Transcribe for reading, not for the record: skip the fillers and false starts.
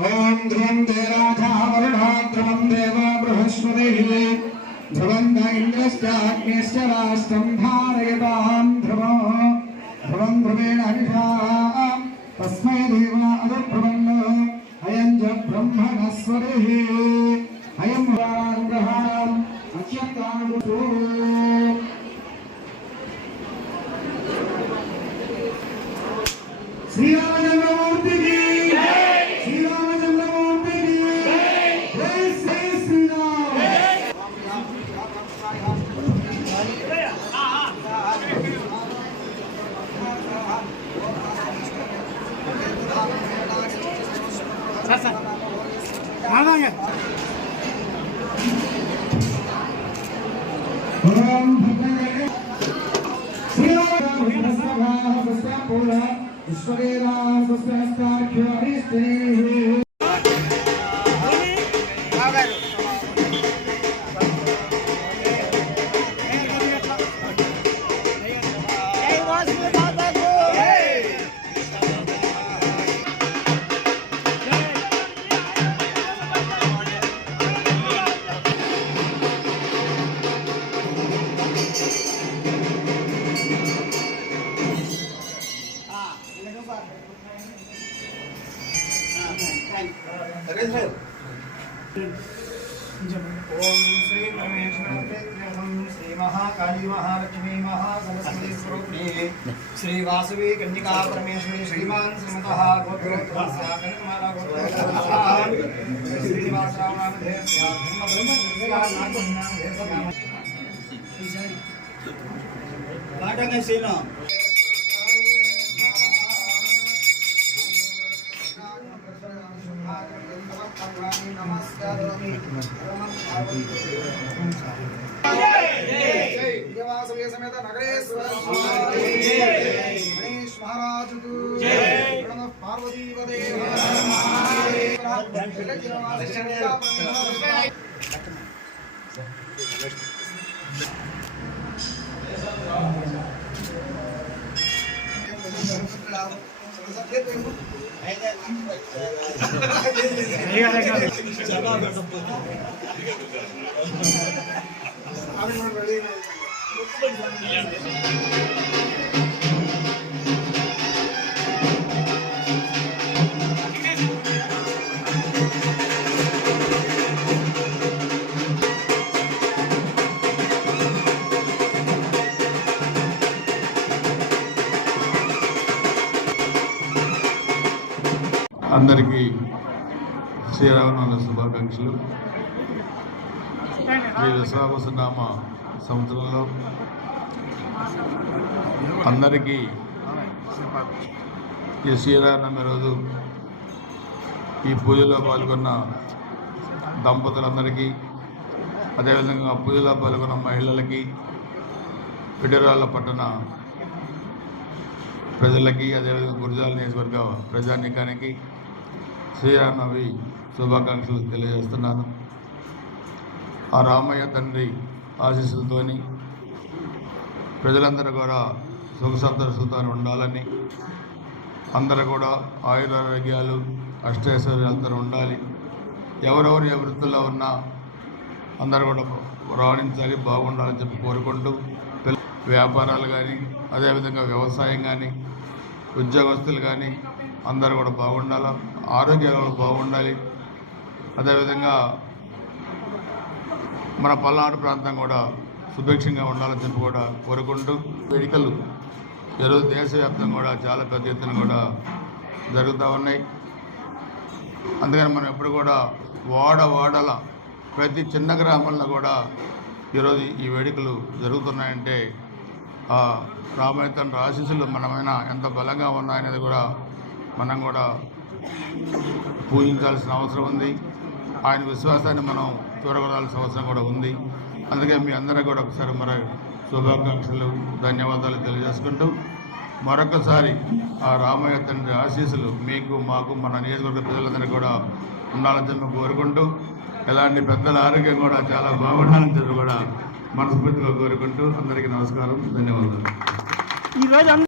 ओम ध्रुवं देवाधावरुणाध्रुवं देव बृहस्पतिः ध्रुवं इन्द्रश्चाग्निश्च राष्ट्रं धारयतां ध्रुवो ध्रुवं ध्रुवेण हरिषा तस्मै देव अदुर्ध्रुवन्नो अयं च ब्रह्मणस्वरिः अयं ग्रहाणाम् अक्षतानुगुतो श्रीरामचंद्रमूर्ति की ओम श्री श्री महाकाली महालक्ष्मी महासरस्वती स्वरूपिणी श्री वासवी कन्यका परमेश्वरी श्रीमान श्रीमतः गोत्रोत्तरस्याकन्यमाला गोत्रोत्तरस्या श्रीनिवासरावनामधेयस्या धर्मब्रह्मविद्यानाथनामधेयस्या पाठक सेना समेत नगरेश्वर गणेश महाराज पार्वती అందరికీ శ్రీరామనవమి శుభాకాంక్షలు. ఈ విశ్వావసనామ సంవత్సరంలో అందరికీ ఈ శ్రీరామనవమి రోజు ఈ పూజలో పాల్గొన్న దంపతులందరికీ, అదేవిధంగా పూజలో పాల్గొన్న మహిళలకి, పిడరాళ్ళ పట్టణ ప్రజలకి, అదేవిధంగా గురజాల నియోజకవర్గ ప్రజానీకానికి శ్రీరామనవమి శుభాకాంక్షలు తెలియజేస్తున్నాను. ఆ రామయ్య తండ్రి ఆశీస్సులతోని ప్రజలందరూ కూడా సుఖ సంతోషాలతో ఉండాలని, అందరూ కూడా ఆయురారోగ్యాలు అష్టైశ్వర్యాలతో ఉండాలి. ఎవరెవరు ఏ వృత్తుల్లో ఉన్నా అందరూ కూడా రాణించాలి, బాగుండాలని చెప్పి కోరుకుంటూ, వ్యాపారాలు కానీ, అదేవిధంగా వ్యవసాయం కానీ, ఉద్యోగస్తులు కానీ అందరూ కూడా బాగుండాలి, ఆరోగ్యాలు బాగుండాలి. అదేవిధంగా మన పల్నాడు ప్రాంతం కూడా సుభిక్షంగా ఉండాలని చెప్పి కూడా కోరుకుంటూ, వేడుకలు ఈరోజు దేశవ్యాప్తంగా కూడా చాలా పెద్ద ఎత్తున కూడా జరుగుతూ ఉన్నాయి. అందుకని మనం ఎప్పుడు కూడా వాడల ప్రతి చిన్న గ్రామంలో కూడా ఈరోజు ఈ వేడుకలు జరుగుతున్నాయంటే రామయ్య తండ్రి ఆశీస్సులు మనమైనా ఎంత బలంగా ఉన్నాయనేది కూడా మనం కూడా పూజించాల్సిన అవసరం ఉంది. ఆయన విశ్వాసాన్ని మనం చూడగలాల్సిన అవసరం కూడా ఉంది. అందుకే మీ అందరూ కూడా ఒకసారి మరి శుభాకాంక్షలు ధన్యవాదాలు తెలియజేసుకుంటూ మరొకసారి ఆ రామయ్య తండ్రి ఆశీస్సులు మీకు మాకు మన నియోజకవర్గ ప్రజలందరికీ కూడా ఉండాలని చెప్పి కోరుకుంటూ ఇలాంటి పెద్దల ఆరోగ్యం కూడా చాలా బాగుండాలని చెప్పి కూడా మనస్ఫూర్తిగా కోరుకుంటూ అందరికీ నమస్కారం ధన్యవాదాలు.